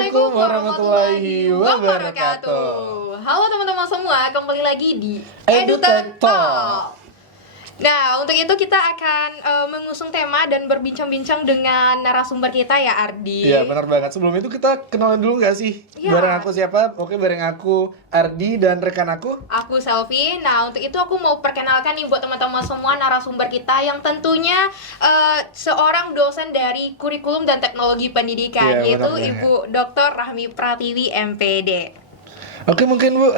Assalamualaikum warahmatullahi wabarakatuh. Halo teman-teman semua, kembali lagi di EduTech EduTech Talk. Talk. Nah, untuk itu kita akan mengusung tema dan berbincang-bincang dengan narasumber kita ya, Ardi. Iya, benar banget. Sebelum itu kita kenalan dulu nggak sih? Iya. Bareng aku siapa? Oke, bareng aku Ardi dan rekan aku. Aku Selvi. Nah, untuk itu aku mau perkenalkan nih buat teman-teman semua narasumber kita yang tentunya seorang dosen dari Kurikulum dan Teknologi Pendidikan, Iya, yaitu benar banget. Ibu Dr. Rahmi Pratiwi, MPD. Oke, mungkin Bu,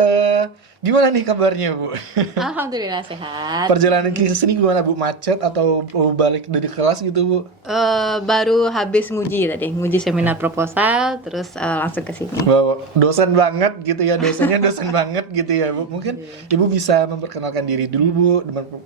gimana nih kabarnya Bu? Alhamdulillah sehat. Perjalanan ke sini gimana Bu? Macet atau balik dari kelas gitu Bu? Baru habis nguji seminar proposal, terus langsung ke sini. Wow, dosen banget gitu ya, dosennya dosen banget gitu ya Bu. Mungkin Ibu bisa memperkenalkan diri dulu Bu,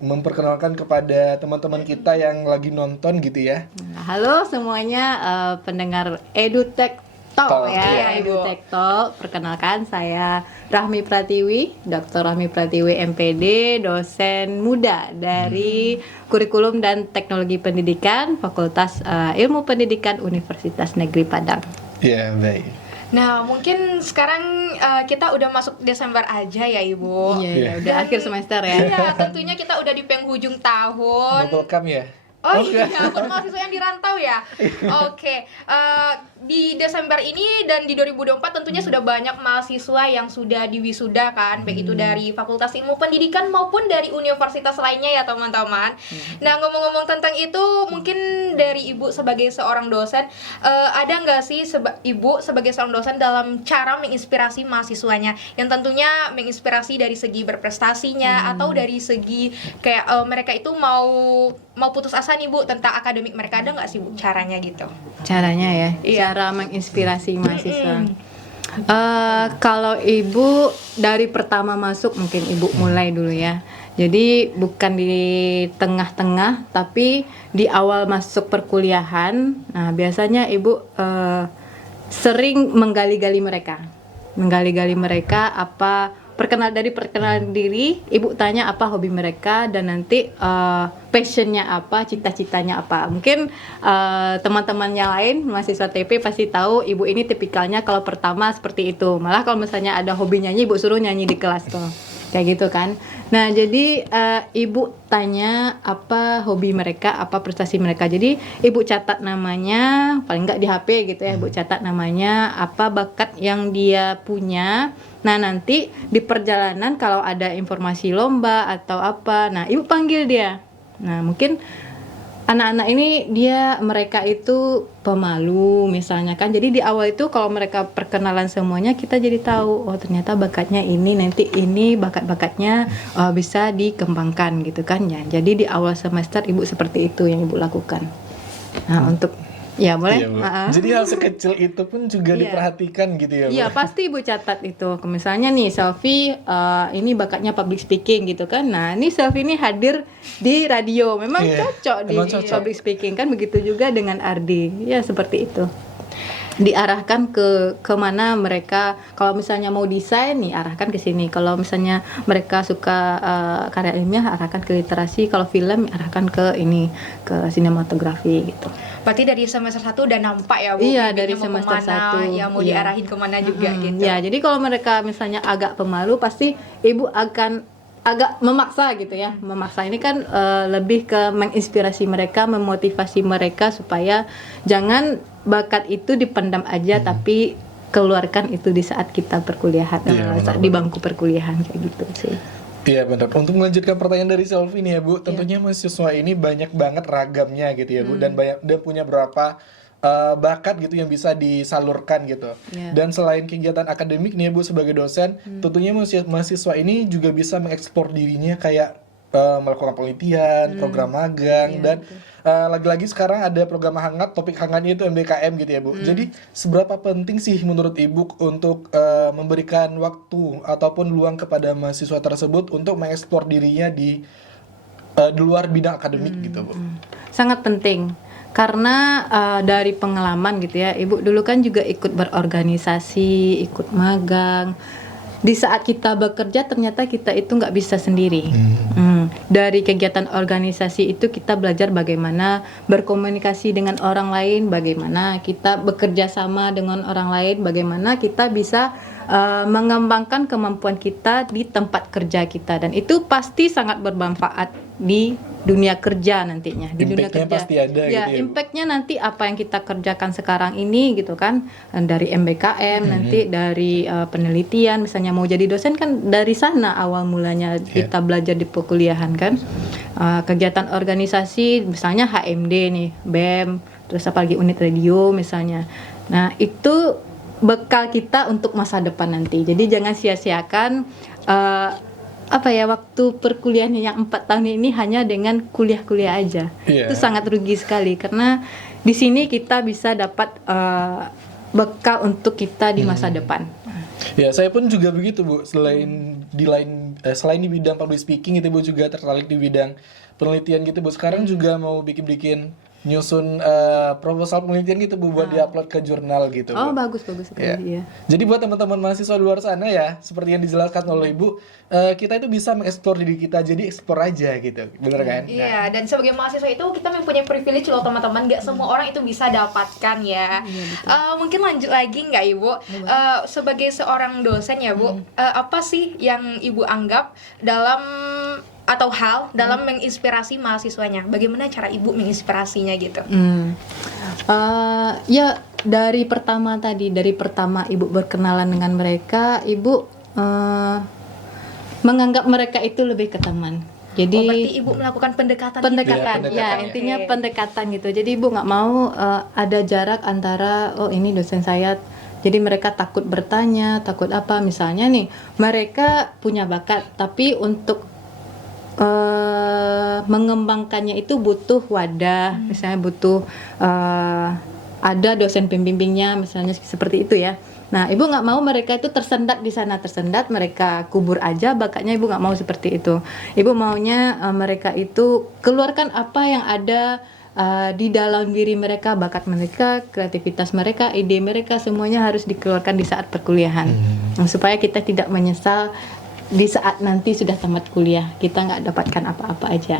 memperkenalkan kepada teman-teman kita yang lagi nonton gitu ya. Nah, halo semuanya, pendengar EduTech Talk, Talk ya, iya, Ibu. EduTech Talk. Perkenalkan saya Rahmi Pratiwi, Dr. Rahmi Pratiwi MPD, dosen muda dari Kurikulum dan Teknologi Pendidikan, Fakultas Ilmu Pendidikan Universitas Negeri Padang. Iya, baik. Nah, mungkin sekarang kita udah masuk Desember aja ya, Ibu. Iya. Udah akhir semester ya. Iya, tentunya kita udah di penghujung tahun. Mau welcome ya? Oh Oke. iya, buat mahasiswa yang di rantau ya. Oke, di Desember ini dan di 2024 tentunya sudah banyak mahasiswa yang sudah diwisuda kan, baik itu dari Fakultas Ilmu Pendidikan maupun dari universitas lainnya ya teman-teman. Nah, ngomong-ngomong tentang itu, mungkin dari Ibu sebagai seorang dosen, ada nggak sih Ibu sebagai seorang dosen dalam cara menginspirasi mahasiswanya, yang tentunya menginspirasi dari segi berprestasinya atau dari segi kayak mereka itu mau putus asa nih Bu tentang akademik mereka, ada nggak sih Bu caranya gitu? Caranya ya, Iya. cara menginspirasi mahasiswa. Kalau ibu dari pertama masuk, mungkin ibu mulai dulu ya. Jadi bukan di tengah-tengah, tapi di awal masuk perkuliahan. Nah, biasanya ibu sering menggali-gali mereka, perkenalan diri. Ibu tanya apa hobi mereka, dan nanti passionnya apa, cita-citanya apa. Mungkin teman-teman yang lain mahasiswa TP pasti tahu ibu ini tipikalnya kalau pertama seperti itu. Malah kalau misalnya ada hobi nyanyi, ibu suruh nyanyi di kelas tuh, kayak gitu kan. Nah, jadi ibu tanya apa hobi mereka, apa prestasi mereka. Jadi ibu catat namanya, paling nggak di HP gitu ya. Ibu catat namanya, apa bakat yang dia punya. Nah, nanti di perjalanan kalau ada informasi lomba atau apa, nah ibu panggil dia. Nah, mungkin anak-anak ini mereka itu pemalu misalnya kan. Jadi di awal itu kalau mereka perkenalan semuanya, kita jadi tahu oh ternyata bakatnya ini, nanti ini bakat-bakatnya bisa dikembangkan gitu kan ya. Jadi di awal semester ibu seperti itu yang ibu lakukan. Nah, untuk ya boleh. Iya, Bu. Jadi hal sekecil itu pun juga Iya. diperhatikan gitu ya Bu? Iya, pasti ibu catat itu. Misalnya nih Selfie ini bakatnya public speaking gitu kan. Nah, ini Selfie ini hadir di radio. Memang Iya, cocok di emang cocok. public speaking kan, begitu juga dengan Ardi. Ya, seperti itu. Diarahkan ke mana mereka. Kalau misalnya mau desain nih, arahkan ke sini. Kalau misalnya mereka suka karya ilmiah, arahkan ke literasi. Kalau film, arahkan ke sinematografi gitu. Berarti dari semester 1 udah nampak ya Bu, Iya, bibitnya dari mau semester kemana, 1. ya mau Iya. diarahin kemana juga gitu. Ya, jadi kalau mereka misalnya agak pemalu, pasti ibu akan agak memaksa gitu ya. Memaksa ini kan lebih ke menginspirasi mereka, memotivasi mereka supaya jangan bakat itu dipendam aja, tapi keluarkan itu di saat kita perkuliahan, Iya, saat benar, di bangku perkuliahan kayak gitu sih. Iya benar. Untuk melanjutkan pertanyaan dari Selvi nih ya Bu, tentunya mahasiswa ini banyak banget ragamnya gitu ya Bu, dan punya berapa bakat gitu yang bisa disalurkan gitu. Iya. Dan selain kegiatan akademik nih ya Bu, sebagai dosen, tentunya mahasiswa ini juga bisa mengeksplor dirinya kayak melakukan penelitian, program magang, Iya, dan lagi-lagi sekarang ada program hangat, topik hangatnya itu MBKM gitu ya Bu. Jadi seberapa penting sih menurut Ibu untuk memberikan waktu ataupun luang kepada mahasiswa tersebut untuk mengeksplor dirinya di luar bidang akademik gitu Bu? Sangat penting. Karena dari pengalaman gitu ya, ibu dulu kan juga ikut berorganisasi, ikut magang. di saat kita bekerja ternyata kita itu nggak bisa sendiri. Dari kegiatan organisasi itu kita belajar bagaimana berkomunikasi dengan orang lain, bagaimana kita bekerja sama dengan orang lain, bagaimana kita bisa mengembangkan kemampuan kita di tempat kerja kita, dan itu pasti sangat bermanfaat di dunia kerja nantinya. Di dunia Impact-nya kerja pasti ada gitu ya, Bu. Impact-nya nanti apa yang kita kerjakan sekarang ini gitu kan, dari MBKM, nanti dari penelitian, misalnya mau jadi dosen kan dari sana awal mulanya kita belajar di perkuliahan kan. Kegiatan organisasi misalnya HMD nih, BEM, terus apalagi unit radio misalnya. Nah, itu bekal kita untuk masa depan nanti. Jadi jangan sia-siakan waktu perkuliahan yang 4 tahun ini hanya dengan kuliah-kuliah aja. Itu sangat rugi sekali karena di sini kita bisa dapat bekal untuk kita di masa depan. Ya, saya pun juga begitu, Bu. Selain di bidang public speaking itu, Bu, juga tertarik di bidang penelitian gitu, Bu. Sekarang juga mau bikin nyusun proposal penelitian gitu, Bu, buat diupload ke jurnal gitu, Bu. Oh, bagus sekali ya. Jadi buat teman-teman mahasiswa di luar sana ya, seperti yang dijelaskan oleh Ibu, kita itu bisa mengeksplor diri kita, jadi eksplor aja gitu, bener kan? Iya, dan sebagai mahasiswa itu kita mempunyai privilege loh teman-teman, nggak semua orang itu bisa dapatkan ya. Mungkin lanjut lagi nggak Ibu? Sebagai seorang dosen ya Bu, apa sih yang Ibu anggap dalam menginspirasi mahasiswanya? Bagaimana cara Ibu menginspirasinya gitu? Ya dari pertama Ibu berkenalan dengan mereka, Ibu menganggap mereka itu lebih ke teman. Jadi berarti Ibu melakukan pendekatan. Intinya pendekatan gitu. Jadi Ibu nggak mau ada jarak antara ini dosen saya. Jadi mereka takut bertanya, takut apa? Misalnya nih, mereka punya bakat, tapi untuk mengembangkannya itu butuh wadah, misalnya butuh ada dosen pembimbingnya, misalnya seperti itu ya. Nah, Ibu nggak mau mereka itu tersendat di sana, mereka kubur aja bakatnya. Ibu nggak mau seperti itu. Ibu maunya mereka itu keluarkan apa yang ada di dalam diri mereka, bakat mereka, kreativitas mereka, ide mereka, semuanya harus dikeluarkan di saat perkuliahan, supaya kita tidak menyesal di saat nanti sudah tamat kuliah kita nggak dapatkan apa-apa aja.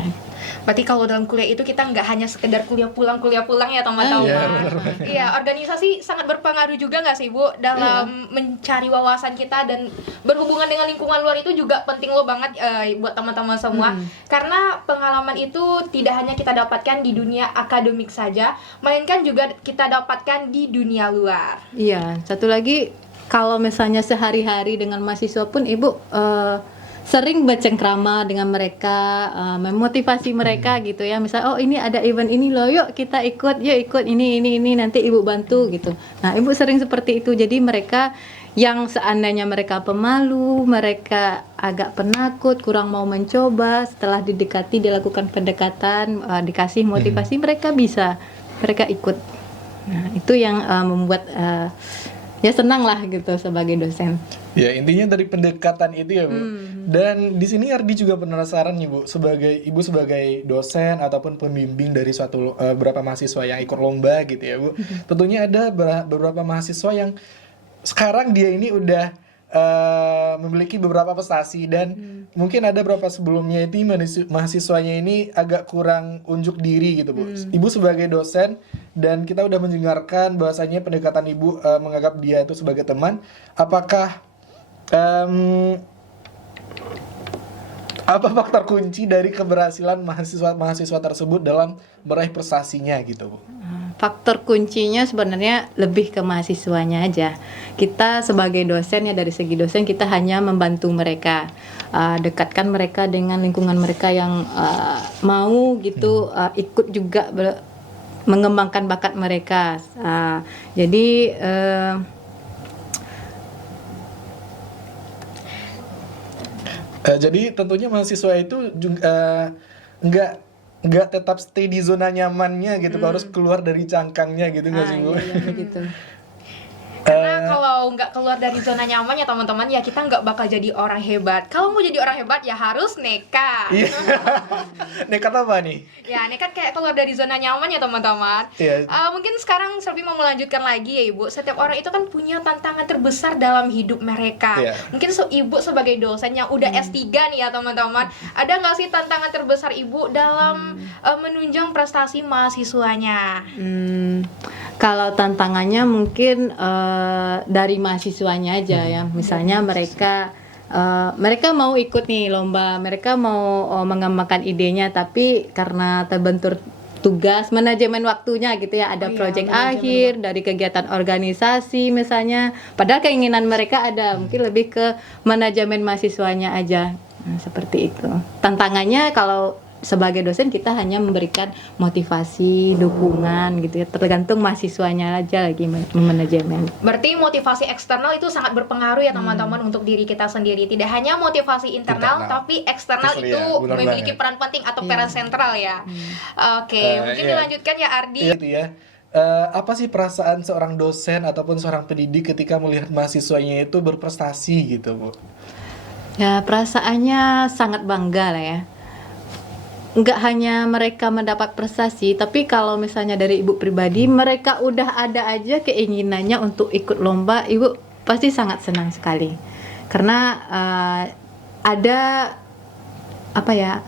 Berarti kalau dalam kuliah itu kita nggak hanya sekedar kuliah pulang ya teman-teman. Iya, organisasi sangat berpengaruh juga nggak sih Bu dalam mencari wawasan kita, dan berhubungan dengan lingkungan luar itu juga penting loh banget buat teman-teman semua. Karena pengalaman itu tidak hanya kita dapatkan di dunia akademik saja, melainkan juga kita dapatkan di dunia luar. Iya, satu lagi, kalau misalnya sehari-hari dengan mahasiswa pun Ibu sering bercengkrama dengan mereka, memotivasi mereka gitu ya. Misal, ini ada event ini loh, yuk kita ikut ini nanti Ibu bantu gitu. Nah, Ibu sering seperti itu. Jadi mereka yang seandainya mereka pemalu, mereka agak penakut, kurang mau mencoba, setelah didekati, dilakukan pendekatan, dikasih motivasi, mereka ikut. Nah, itu yang membuat ya senang lah gitu sebagai dosen. Ya, intinya dari pendekatan itu ya, Bu. Dan di sini Ardi juga penasaran nih, Bu, Ibu sebagai dosen ataupun pembimbing dari suatu beberapa mahasiswa yang ikut lomba gitu ya, Bu. Tentunya ada beberapa mahasiswa yang sekarang dia ini udah memiliki beberapa prestasi, dan mungkin ada beberapa sebelumnya itu mahasiswanya ini agak kurang unjuk diri gitu, Bu. Ibu sebagai dosen, dan kita udah mendengarkan bahwasanya pendekatan Ibu menganggap dia itu sebagai teman. Apakah apa faktor kunci dari keberhasilan mahasiswa tersebut dalam meraih prestasinya gitu, Bu? Faktor kuncinya sebenarnya lebih ke mahasiswanya aja. Kita sebagai dosen ya, dari segi dosen kita hanya membantu mereka, dekatkan mereka dengan lingkungan mereka yang mau gitu, ikut juga mengembangkan bakat mereka. Jadi jadi tentunya mahasiswa itu juga nggak tetap stay di zona nyamannya gitu, harus keluar dari cangkangnya gitu, nggak sih, Bu? Iya, begitu. Karena kalau kalau nggak keluar dari zona nyaman ya teman-teman, ya kita nggak bakal jadi orang hebat. Kalau mau jadi orang hebat ya harus nekat. Iya. Nekat apa nih? Ya nekat kayak keluar dari zona nyaman ya teman-teman. Iya. Mungkin sekarang Selvi mau melanjutkan lagi ya Ibu. Setiap orang itu kan punya tantangan terbesar dalam hidup mereka. Iya. Mungkin Ibu sebagai dosen yang udah S3 nih ya teman-teman, ada nggak sih tantangan terbesar Ibu dalam menunjang prestasi mahasiswanya? Kalau tantangannya mungkin dari mahasiswanya aja ya. Misalnya mereka mau ikut nih lomba, mereka mau mengembangkan idenya, tapi karena terbentur tugas manajemen waktunya gitu ya, ada proyek akhir dari kegiatan organisasi misalnya, padahal keinginan mereka ada, mungkin lebih ke manajemen mahasiswanya aja. Seperti itu tantangannya. Kalau sebagai dosen kita hanya memberikan motivasi, dukungan gitu ya, tergantung mahasiswanya aja lagi manajemen. Berarti motivasi eksternal itu sangat berpengaruh ya teman-teman untuk diri kita sendiri. Tidak hanya motivasi internal, tapi eksternal itu memiliki peran penting atau peran sentral ya. Oke, mungkin dilanjutkan ya Ardi. Itu ya. Apa sih perasaan seorang dosen ataupun seorang pendidik ketika melihat mahasiswanya itu berprestasi gitu, Bu? Ya, perasaannya sangat bangga lah ya. Nggak hanya mereka mendapat prestasi, tapi kalau misalnya dari ibu pribadi, mereka udah ada aja keinginannya untuk ikut lomba, ibu pasti sangat senang sekali. Karena ada apa ya,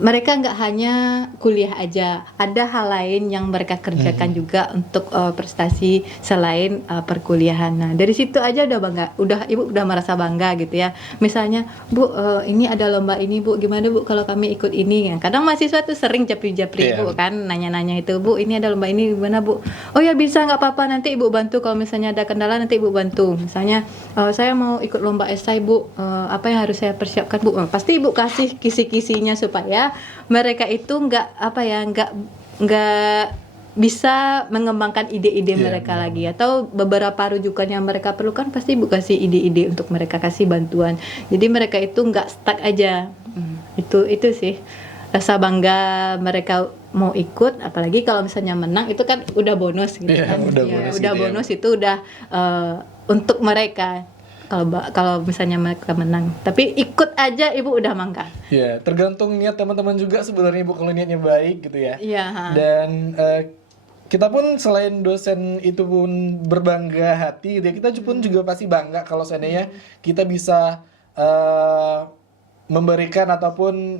mereka nggak hanya kuliah aja, ada hal lain yang mereka kerjakan juga untuk prestasi selain perkuliahan. Nah dari situ aja udah bangga, ibu udah merasa bangga gitu ya. Misalnya Bu, ini ada lomba ini Bu, gimana Bu kalau kami ikut ini? Kadang mahasiswa tuh sering japri-japri Bu kan, nanya-nanya itu, Bu ini ada lomba ini gimana Bu? Oh ya bisa, nggak apa-apa, nanti ibu bantu, kalau misalnya ada kendala nanti ibu bantu. Misalnya saya mau ikut lomba esai Bu, apa yang harus saya persiapkan Bu? Pasti ibu kasih kisi-kisinya supaya mereka itu nggak bisa mengembangkan ide-ide mereka lagi, atau beberapa rujukan yang mereka perlukan pasti ibu kasih ide-ide untuk mereka, kasih bantuan. Jadi mereka itu nggak stuck aja. Itu sih rasa bangga mereka mau ikut, apalagi kalau misalnya menang itu kan udah bonus gitu kan. Udah bonus itu udah untuk mereka. Kalau misalnya mereka menang, tapi ikut aja ibu udah bangga. Ya, tergantung niat teman-teman juga sebenarnya Bu, kalau niatnya baik gitu ya. Iya. Dan kita pun selain dosen itu pun berbangga hati gitu ya, kita pun juga pasti bangga kalau seandainya kita bisa memberikan ataupun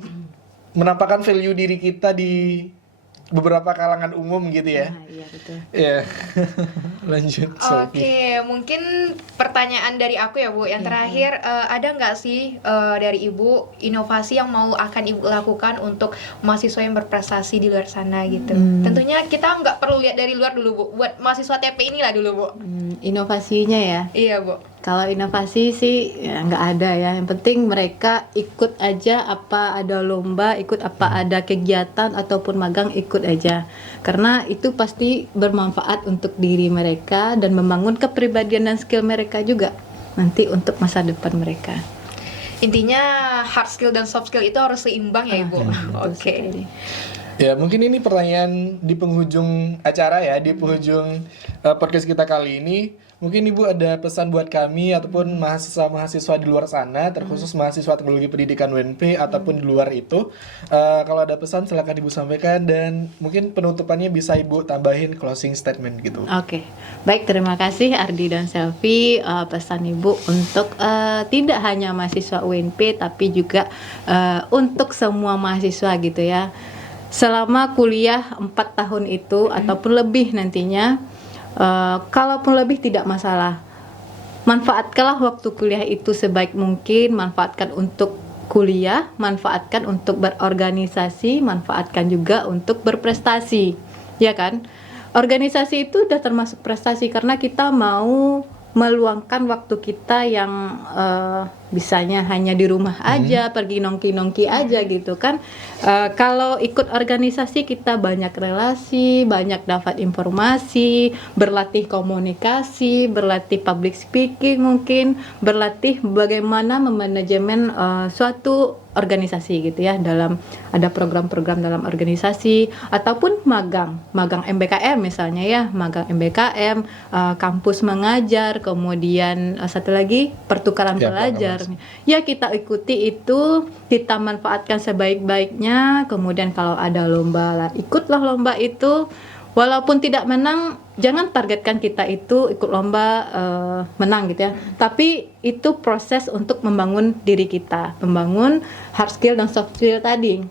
menampakkan value diri kita di beberapa kalangan umum gitu ya. Iya betul. Iya. Lanjut Sophie. Oke, mungkin pertanyaan dari aku ya Bu. Yang terakhir, ada nggak sih dari Ibu inovasi yang akan Ibu lakukan untuk mahasiswa yang berprestasi di luar sana gitu? Tentunya kita nggak perlu lihat dari luar dulu Bu. Buat mahasiswa TP inilah dulu Bu. Inovasinya ya. Iya Bu. Kalau inovasi sih ya nggak ada ya. Yang penting mereka ikut aja, apa ada lomba, ikut apa ada kegiatan ataupun magang, ikut aja. Karena itu pasti bermanfaat untuk diri mereka dan membangun kepribadian dan skill mereka juga nanti untuk masa depan mereka. Intinya hard skill dan soft skill itu harus seimbang ya Ibu. Oke. Ya, mungkin ini pertanyaan di penghujung acara ya, di penghujung podcast kita kali ini. Mungkin Ibu ada pesan buat kami ataupun mahasiswa-mahasiswa di luar sana, terkhusus mahasiswa teknologi pendidikan UNP ataupun di luar itu. Kalau ada pesan silakan Ibu sampaikan, dan mungkin penutupannya bisa Ibu tambahin closing statement gitu. Oke. Baik, terima kasih Ardi dan Selvi. Pesan Ibu untuk tidak hanya mahasiswa UNP tapi juga untuk semua mahasiswa gitu ya. Selama kuliah 4 tahun itu ataupun lebih nantinya, kalaupun lebih tidak masalah. Manfaatkanlah waktu kuliah itu sebaik mungkin, manfaatkan untuk kuliah, manfaatkan untuk berorganisasi, manfaatkan juga untuk berprestasi. Ya kan? Organisasi itu udah termasuk prestasi karena kita mau meluangkan waktu kita yang bisanya hanya di rumah aja, pergi nongki-nongki aja gitu kan. Kalau ikut organisasi kita banyak relasi, banyak dapat informasi, berlatih komunikasi, berlatih public speaking mungkin, berlatih bagaimana memanajemen suatu organisasi gitu ya, dalam ada program-program dalam organisasi ataupun magang MBKM misalnya ya, magang MBKM, kampus mengajar, kemudian satu lagi pertukaran Ya, pelajar. Ya kita ikuti itu, kita manfaatkan sebaik-baiknya. Kemudian kalau ada lomba lah, ikutlah lomba itu. Walaupun tidak menang, jangan targetkan kita itu ikut lomba menang gitu ya. Tapi itu proses untuk membangun diri kita, membangun hard skill dan soft skill tadi.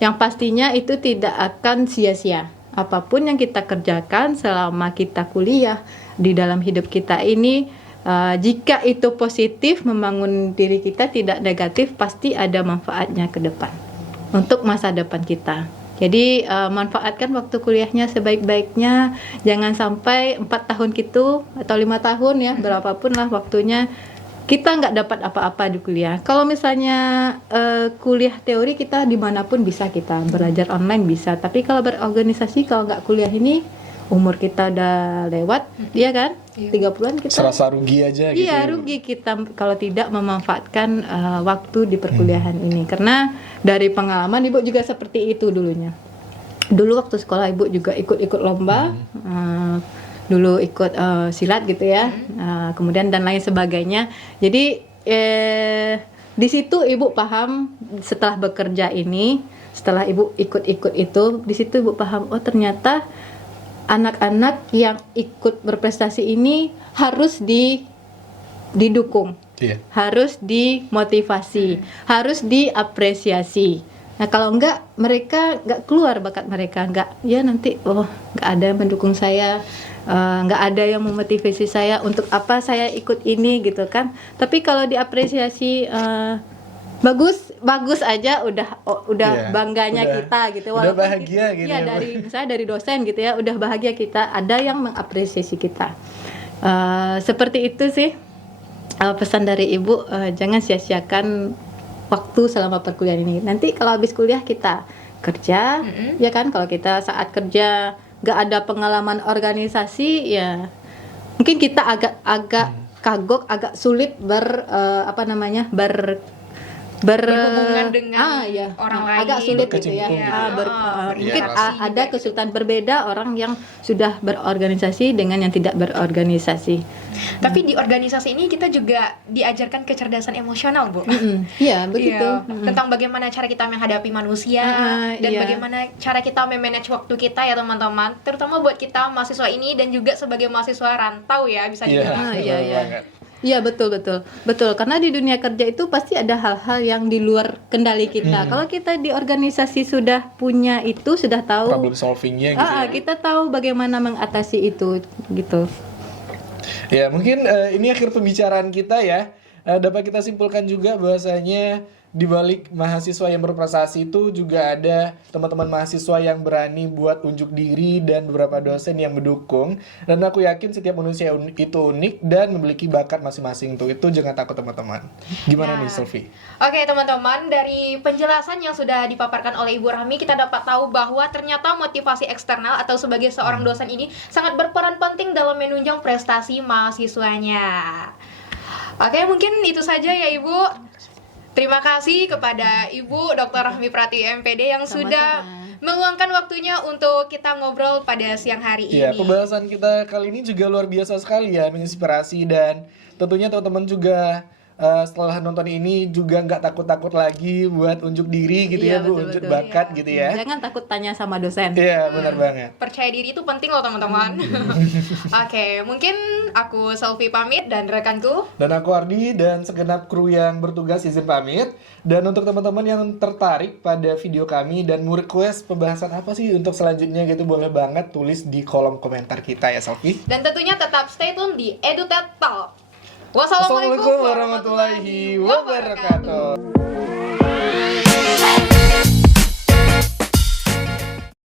Yang pastinya itu tidak akan sia-sia. Apapun yang kita kerjakan selama kita kuliah di dalam hidup kita ini, jika itu positif membangun diri kita, tidak negatif, pasti ada manfaatnya ke depan untuk masa depan kita. Jadi manfaatkan waktu kuliahnya sebaik-baiknya. Jangan sampai 4 tahun gitu atau 5 tahun ya, berapapun lah waktunya, kita nggak dapat apa-apa di kuliah. Kalau misalnya kuliah teori, kita dimanapun bisa, kita belajar online bisa. Tapi kalau berorganisasi, kalau nggak kuliah ini, umur kita udah lewat, iya kan? 30-an kita Serasa rugi aja gitu. iya, rugi kita kalau tidak memanfaatkan waktu di perkuliahan ini. Karena dari pengalaman Ibu juga seperti itu dulunya. Dulu waktu sekolah Ibu juga ikut-ikut lomba, dulu ikut silat gitu ya, kemudian dan lain sebagainya. Jadi di situ Ibu paham, setelah bekerja ini, setelah Ibu ikut-ikut itu, di situ Ibu paham, oh ternyata anak-anak yang ikut berprestasi ini harus didukung, harus dimotivasi, harus diapresiasi. Nah kalau enggak, mereka enggak keluar bakat mereka, enggak, ya nanti enggak ada yang mendukung saya, enggak ada yang memotivasi saya, untuk apa saya ikut ini gitu kan. Tapi kalau diapresiasi, bagus aja udah bangganya kita gitu, udah bahagia gitu ya, dari misalnya dari dosen gitu ya, udah bahagia kita, ada yang mengapresiasi kita. Seperti itu sih pesan dari Ibu. Jangan sia-siakan waktu selama perkuliahan ini. Nanti kalau habis kuliah kita kerja, ya kan, kalau kita saat kerja nggak ada pengalaman organisasi, ya mungkin kita agak kagok, agak sulit berhubungan dengan orang lain, agak sulit gitu ya. Mungkin ada kesulitan, berbeda orang yang sudah berorganisasi dengan yang tidak berorganisasi. Tapi di organisasi ini kita juga diajarkan kecerdasan emosional, Bu. Iya, begitu. Tentang bagaimana cara kita menghadapi manusia dan bagaimana cara kita memanage waktu kita ya teman-teman. Terutama buat kita mahasiswa ini dan juga sebagai mahasiswa rantau ya, bisa dibilang. Iya, betul. Karena di dunia kerja itu pasti ada hal-hal yang di luar kendali kita. Kalau kita di organisasi sudah punya itu, sudah tahu problem solvingnya gitu. Kita tahu bagaimana mengatasi itu gitu. Ya, mungkin ini akhir pembicaraan kita ya. Dapat kita simpulkan juga bahwasanya di balik mahasiswa yang berprestasi itu juga ada teman-teman mahasiswa yang berani buat unjuk diri dan beberapa dosen yang mendukung. Dan aku yakin setiap manusia itu unik dan memiliki bakat masing-masing. Untuk itu jangan takut teman-teman. Gimana nih Selvi? Oke teman-teman, dari penjelasan yang sudah dipaparkan oleh Ibu Rahmi, kita dapat tahu bahwa ternyata motivasi eksternal atau sebagai seorang dosen ini sangat berperan penting dalam menunjang prestasi mahasiswanya. Oke, mungkin itu saja ya Ibu. Terima kasih kepada Ibu Dr. Rahmi Pratiwi MPD yang sudah meluangkan waktunya untuk kita ngobrol pada siang hari ini. Iya, pembahasan kita kali ini juga luar biasa sekali ya, menginspirasi, dan tentunya teman-teman juga setelah nonton ini juga nggak takut-takut lagi buat unjuk diri gitu ya, Bu, unjuk bakat gitu ya. Jangan takut tanya sama dosen. Iya, benar banget. Percaya diri itu penting loh teman-teman. Oke, mungkin aku Selvi pamit dan rekanku. Dan aku Ardi dan segenap kru yang bertugas izin pamit. Dan untuk teman-teman yang tertarik pada video kami dan mau request pembahasan apa sih untuk selanjutnya gitu, boleh banget tulis di kolom komentar kita ya, Selvi. Dan tentunya tetap stay tune di EduTech Talk. Wassalamualaikum warahmatullahi wabarakatuh.